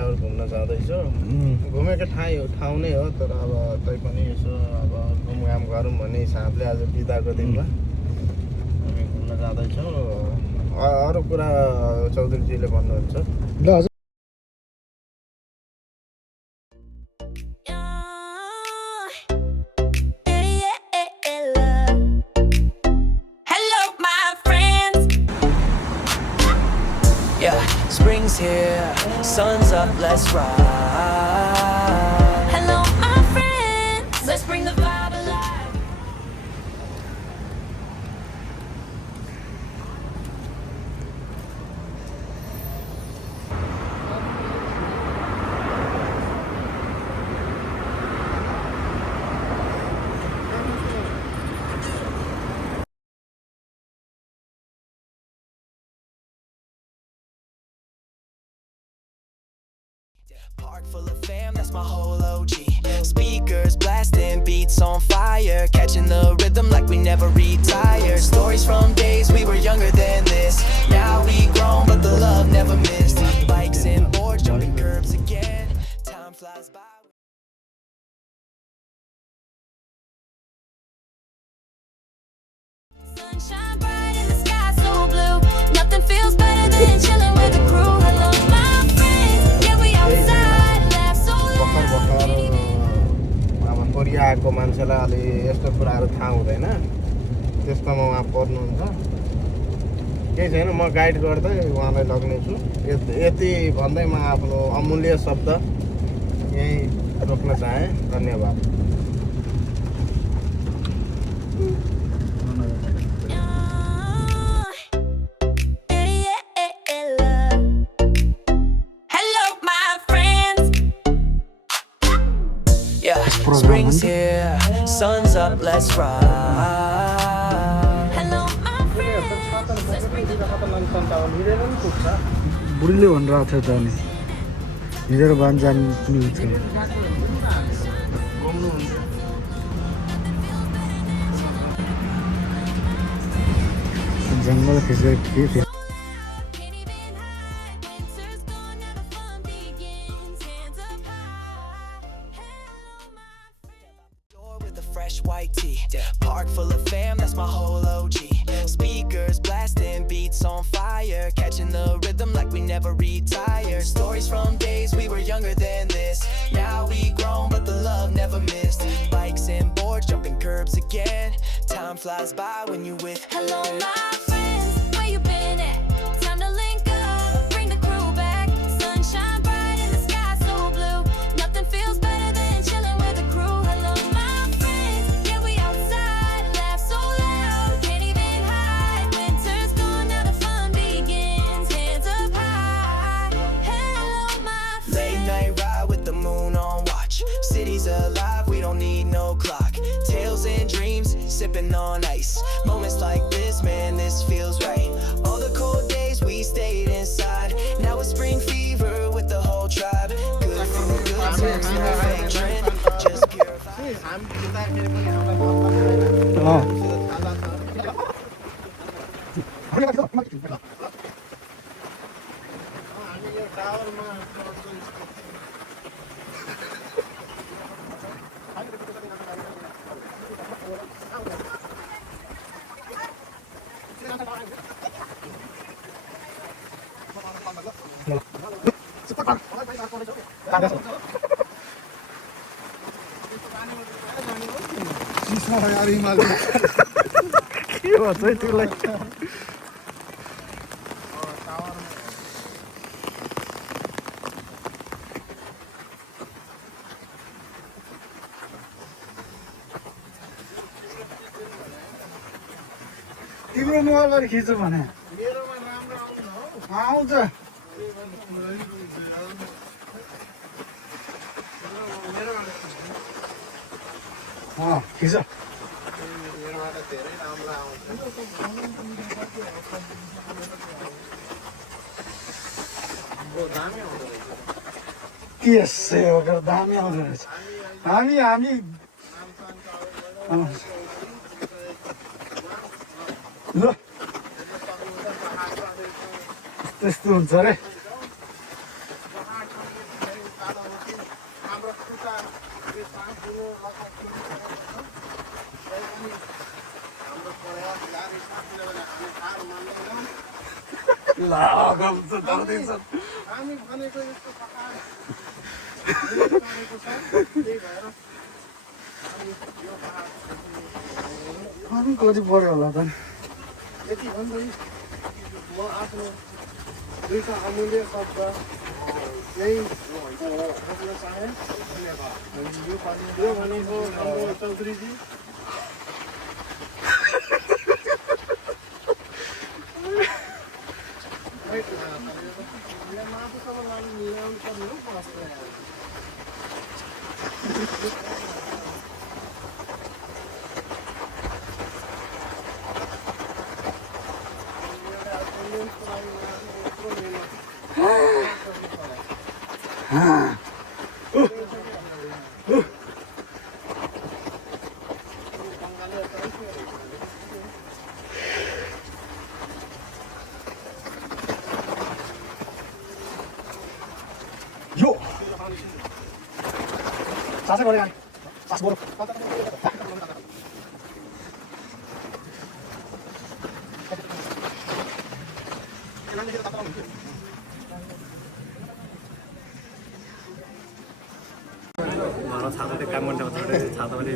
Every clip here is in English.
Tower घुम्न जाँदैछु घुमेको ठाउँ नै हो तर अब तैपनि यसो अब घुमघाम गरौँ भन्ने हिसाबले आज बिदाको दिनमा हामी घुम्न जाँदैछौँ अरू कुरा चौधरीजीले भन्नुहुन्छ ल हजुर Spring's here, sun's up, let's ride. Hello, my friends, let's bring the vibe alive. Park full of fam, that's my whole OG. Speakers blasting, beats on fire, catching the rhythm like we never retire. Stories from days we were younger than this. Now we grown, but the love never missed. Bikes and boards, jumping curbs again. Time flies by. Sunshine bright and the sky so blue. Nothing feels better than chilling with the crew. Hello, my friends, yeah we outside. अब Korea आएको मान्छेलाई अलि यस्तो कुराहरू थाहा हुँदैन त्यस्तोमा उहाँ पर्नुहुन्छ केही छैन म गाइड गर्दै उहाँलाई लग्नेछु यति भन्दै म आफ्नो अमूल्य शब्द यहीँ रोक्न चाहेँ धन्यवाद Spring's here, sun's up, let's ride. Hello, my friends. बुढीले भनिरहेको थियो त अनि हिँडेर बान जानु पनि हुन्छ जङ्गल खिचेर के थियो Fresh white tee, park full of fam, that's my whole OG. Speakers blasting, beats on fire, catching the rhythm like we never retire. Stories from days we were younger than this. Now we grown, but the love never missed. Bikes and boards, jumping curbs again. Time flies by when you with. Hello, my friends, where you been at? Time to link up, bring the crew back. Sunshine bright and the sky so blue. Nothing feels better than chilling with the crew. Hello, my alive, we don't need no clock. Tales and dreams, sipping on ice. Moments like this, man, this feels right. All the cold days we stayed inside. Now it's spring fever with the whole tribe. Good food, good times, no fake trend. Just pure vibes. के भन्छ है त्यसलाई तिम्रो मोबाइलबाट खिच्छु भने आउँछ खिच त्यसै हो दामी आउँदो रहेछ हामी ल त्यस्तो हुन्छ अरे हामी भनेको यस्तो पकाएर चढेको छ त्यही भएर अनि कति पर्यो होला त नि यति भन्दै म आफ्नो दुईटा अमूल्य शब्द यही बोल्न चाहे यो भनेको हाम्रो चौधरीजी यो सासै गरे गाडी सास बोरो घर छाताले काम गर्ने छाताले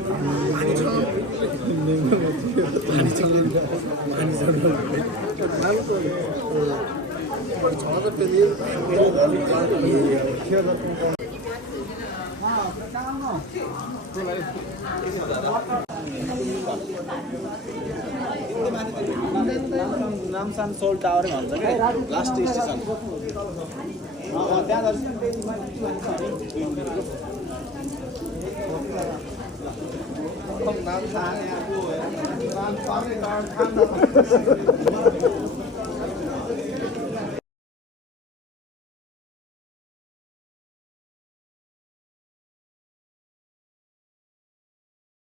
नामसान सोल टावर भन्छ क्या लास्ट स्टेसन त्यहाँ नाम